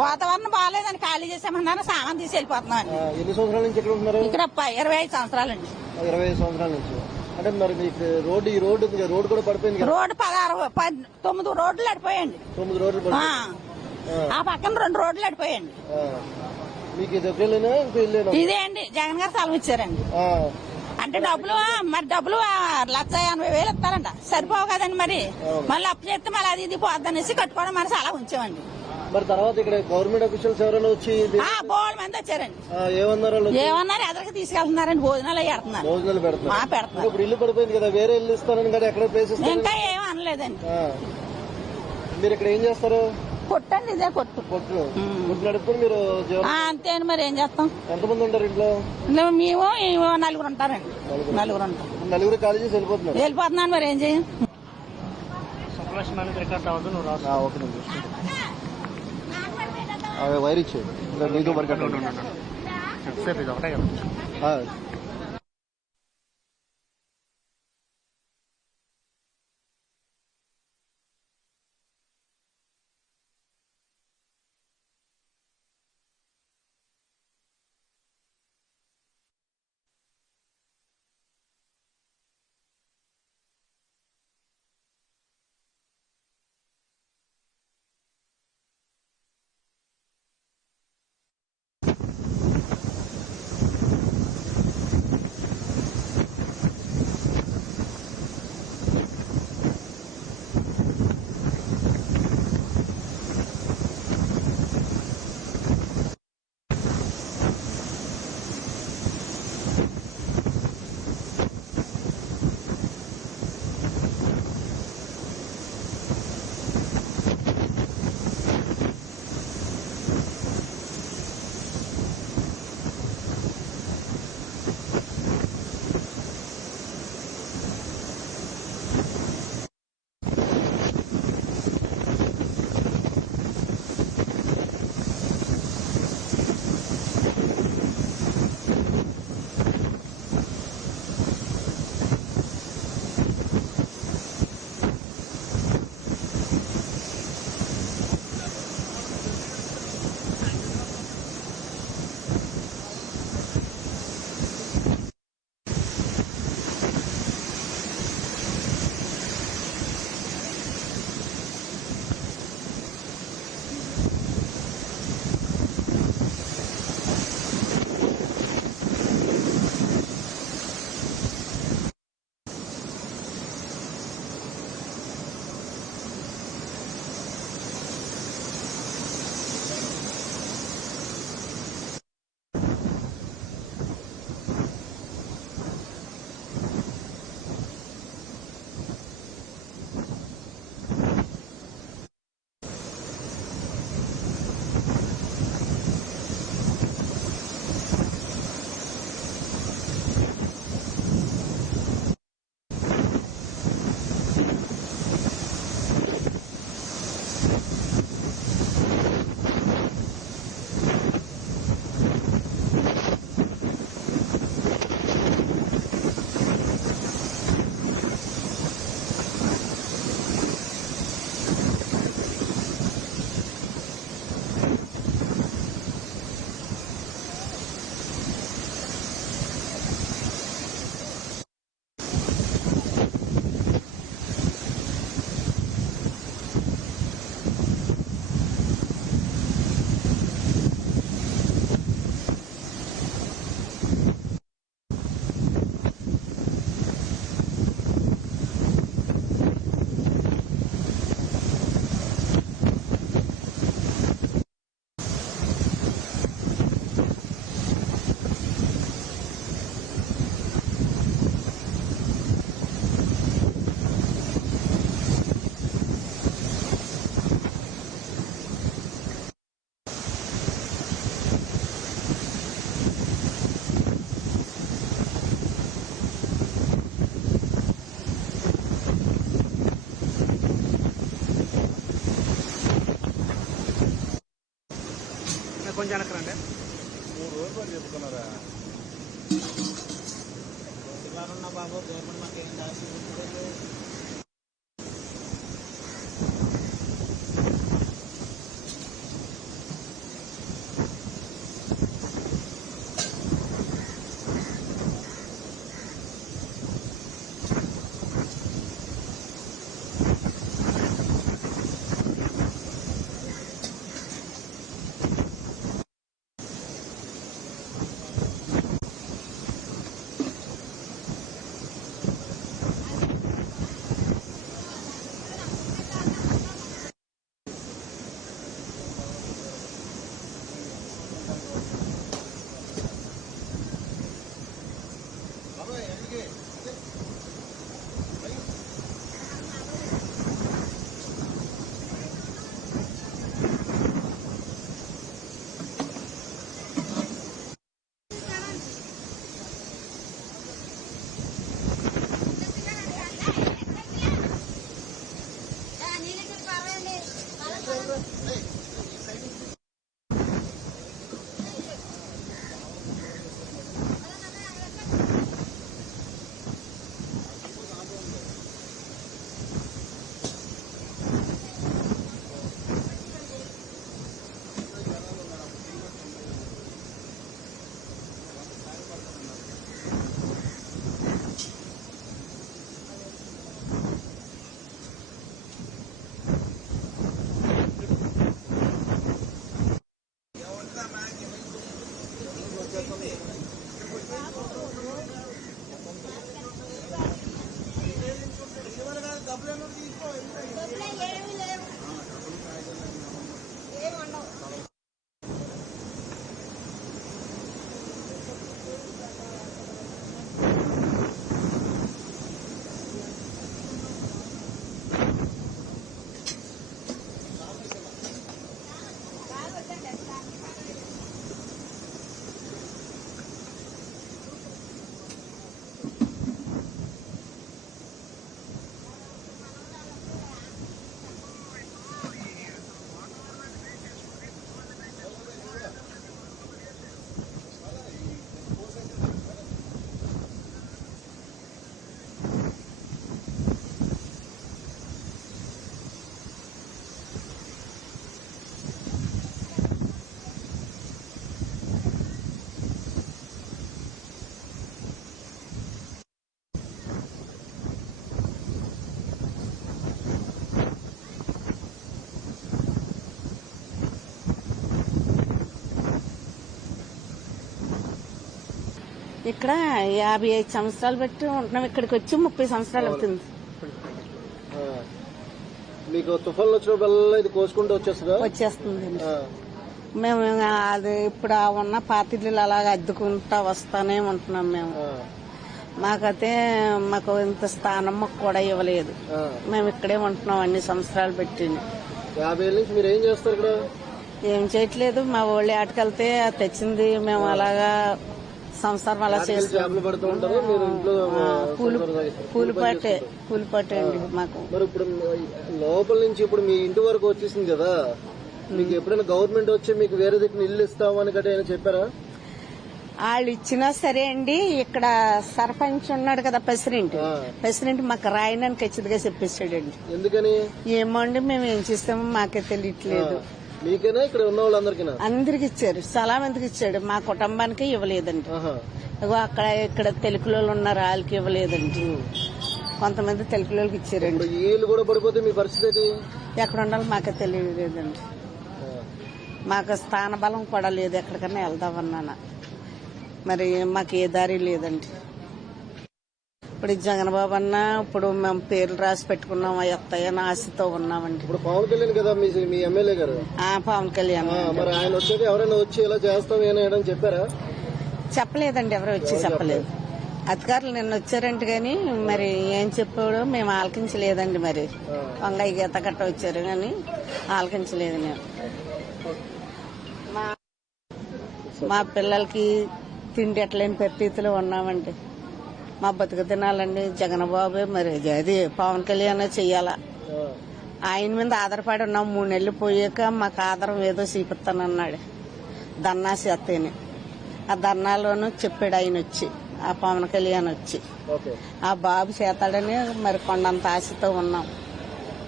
వాతావరణం బాగాలేదని ఖాళీ చేసామన్నారు. సామాన్ తీసి వెళ్ళిపోతున్నాం. ఎన్ని సంవత్సరాల నుంచి ఇక్కడ ఉంటున్నారు? ఇక్కడ 25 సంవత్సరాలండి. 25 సంవత్సరాల నుంచి. అంటే మరి మీకు రోడ్డు ఈ రోడ్డు కూడా పడిపోయింది. రోడ్డు 9 రోడ్లు అడిపోయండి. 9 రోడ్లు ఆ పక్కన 2 రోడ్లు అడిపోయండి. మీకు దగ్గరలేనా ఇంకా వెళ్ళేనా? ఇదే అండి జగన్ గారు స్థలం ఇచ్చారండి. అంటే డబ్బులు 1,80,000 ఇస్తారంట. సరిపోవు కదండి మరి. మళ్ళీ అప్పు చేస్తే మళ్ళీ అది ఇది పోద్దనేసి కట్టుకోవడం మనసు అలా ఉంచామండి. మరి తర్వాత ఇక్కడ గవర్నమెంట్ అఫీషియల్స్ ఎవరైనా వచ్చి బోల్ మంది వచ్చారండి. ఏమన్నారు? ఎదరికి తీసుకెళ్తున్నారండి. భోజనాలు పెడుతున్నారు. భోజనాలు పెడుతున్నారు. ఇప్పుడు ఇల్లు పడిపోయింది కదా, వేరే ఇల్లు ఇస్తారని కదా ఎక్కడ ప్లేస్ ఇంకా ఏం అనలేదండి. మీరు ఇక్కడ ఏం చేస్తారు? కొట్టండి, ఇదే కొట్టు నడుపుకొని మీరు అంతే అండి. మరి ఏం చేస్తాం? ఎంతమంది ఉంటారు ఇంట్లో? మేము 4 ఉంటారండి. 4 ఉంటాం. 4 ఖాళీ చేసి వెళ్ళిపోతున్నాను. మరి ఏం చేయం? వైర్ ఇచ్చే నీతో మరి కొంచెం వెనకరండి. 3 రోజులు పడి చెప్తున్నారా బాబు? గవర్నమెంట్ మాకు ఏం దాచి ఇక్కడ 55 సంవత్సరాలు బట్టి ఉంటున్నాం. ఇక్కడికి వచ్చి 30 సంవత్సరాలు అవుతుంది. మీకు తుఫాన్లు వచ్చినప్పుడల్లా ఇది కోసుకుంటూ వచ్చేస్తుంది. మేము అది ఇప్పుడు ఉన్న పాతిళ్ళు అలాగ అద్దుకుంటా వస్తానే ఉంటున్నాం. మేము మాకైతే మాకు ఇంత స్థానం కూడా ఇవ్వలేదు. మేము ఇక్కడే ఉంటున్నాం అన్ని సంవత్సరాలు పెట్టి. 50 ఏళ్ళ నుంచి మీరు ఏం చేస్తారు ఇక్కడ? ఏం చేయట్లేదు. మా వాళ్ళు ఆటకెళ్తే తెచ్చింది మేము అలాగా సంవత్సరం అలా చేస్తాం. కూలిపాటే అండి మాకు. మరి ఇప్పుడు లోపల నుంచి ఇప్పుడు మీ ఇంటి వరకు వచ్చేసింది కదా, మీకు ఎప్పుడైనా గవర్నమెంట్ వచ్చి మీకు వేరే దగ్గర ఇల్లు ఇస్తామని గట్రా ఏమైనా చెప్పారా? వాళ్ళు ఇచ్చినా సరే అండి, ఇక్కడ సర్పంచ్ ఉన్నాడు కదా ప్రెసిడెంట్ మాకు రాయనని ఖచ్చితంగా చెప్పేసాడండి. ఎందుకని? ఏమో అండి, మేము ఏం చేస్తామో మాకే తెలియట్లేదు. మీకేనా ఇక్కడ ఉన్న వాళ్ళందరికీ? అందరికి ఇచ్చారు. స్థలం ఎందుకు ఇచ్చాడు? మా కుటుంబానికి ఇవ్వలేదండి. అక్కడ ఇక్కడ తెలుగులో ఉన్నారు, వాళ్ళకి ఇవ్వలేదండి. కొంతమంది తెలుగులోకి ఇచ్చారండి. వీళ్ళు కూడా పడిపోతే మీ పరిస్థితి ఎక్కడ ఉండాలో మాకే తెలియలేదండి. మాకు స్థాన బలం కూడా లేదు. ఎక్కడికన్నా వెళ్దామన్నా మరి మాకు ఏ దారి లేదండి. ఇప్పుడు జగన్బాబు అన్న ఇప్పుడు మేము పేర్లు రాసి పెట్టుకున్నాం, ఎత్తాయని ఆశతో ఉన్నామండి. ఇప్పుడు పవన్ కళ్యాణ్ కదా మీ ఎమ్మెల్యే గారు? పవన్ కళ్యాణ్. మరి ఆయన వచ్చేది ఎవరైనా వచ్చి ఇలా చేస్తాం ఏమైనా చెప్పారా? చెప్పలేదండి, ఎవరు వచ్చి చెప్పలేదు. అధికారులు నిన్న వచ్చారంట గాని మరి ఏం చెప్పాడో మేము ఆలకించలేదండి. మరి వంగాయి గీత గట్ట వచ్చారు గాని ఆలకించలేదు. మేము మా పిల్లలకి తిండి ఎట్లేని పరిస్థితిలో ఉన్నామండి. మా బతుకు తినాలండి. జగన్బాబు మరి అది పవన్ కళ్యాణ్ చెయ్యాలా? ఆయన మీద ఆధారపడి ఉన్నాం. 3 నెలలు పోయాక మాకు ఆధారం ఏదో చూపిస్తానన్నాడు, ధర్నా చేస్తేనే. ఆ ధర్నాలోనూ చెప్పాడు ఆయన వచ్చి, ఆ పవన్ కళ్యాణ్ వచ్చి ఆ బాబు చేతాడని మరి కొండంత ఆశతో ఉన్నాం.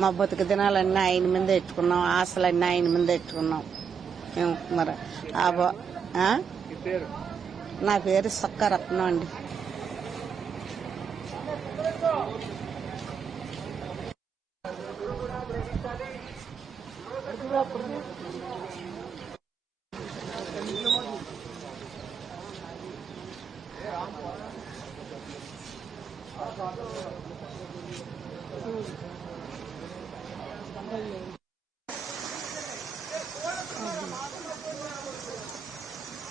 మా బతుకు దినాలన్నీ ఆయన మీద ఎట్టుకున్నాం, ఆశలన్నీ ఆయన మీద ఎట్టుకున్నాం మేము. మరి నా పేరు సక్కరత్నం అండి.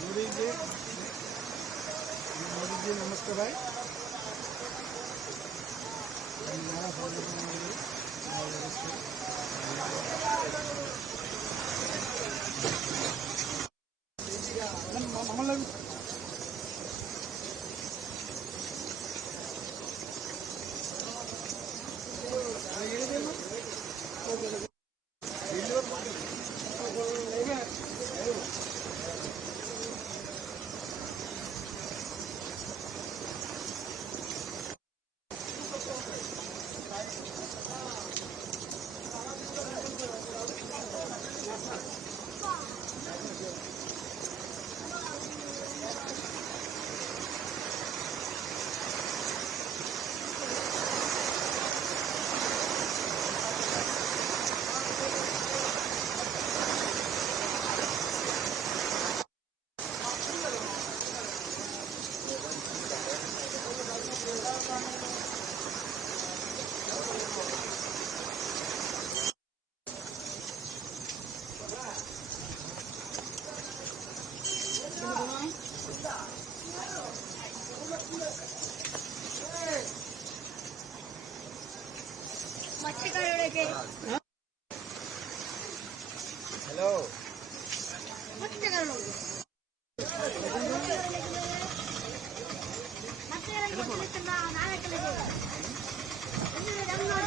मोदी जी नमस्ते भाई। హలో